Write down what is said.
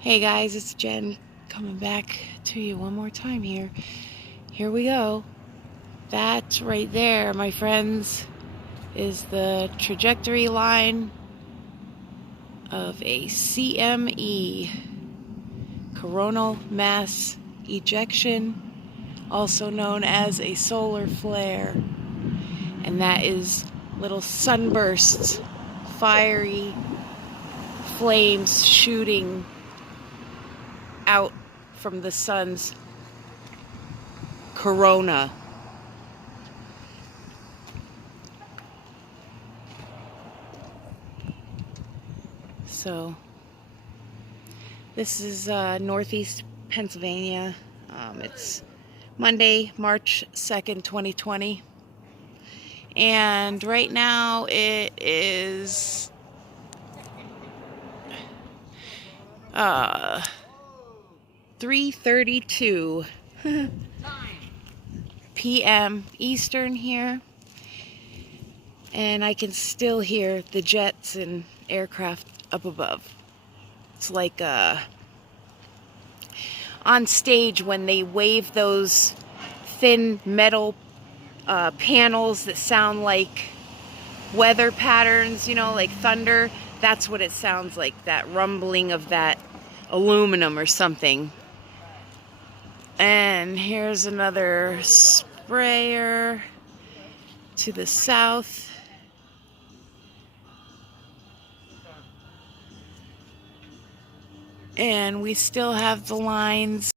Hey guys, it's Jen coming back to you one more time here. Here we go. That right there, my friends, is the trajectory line of a CME, coronal mass ejection, also known as a solar flare. And that is little sunbursts, fiery flames shooting out from the sun's corona. So this is northeast Pennsylvania. It's Monday, March 2nd, 2020. And right now it is 3:32 p.m. Eastern here. And I can still hear the jets and aircraft up above. It's like on stage when they wave those thin metal panels that sound like weather patterns, you know, like thunder. That's what it sounds like, that rumbling of that aluminum or something. And here's another sprayer to the south. And we still have the lines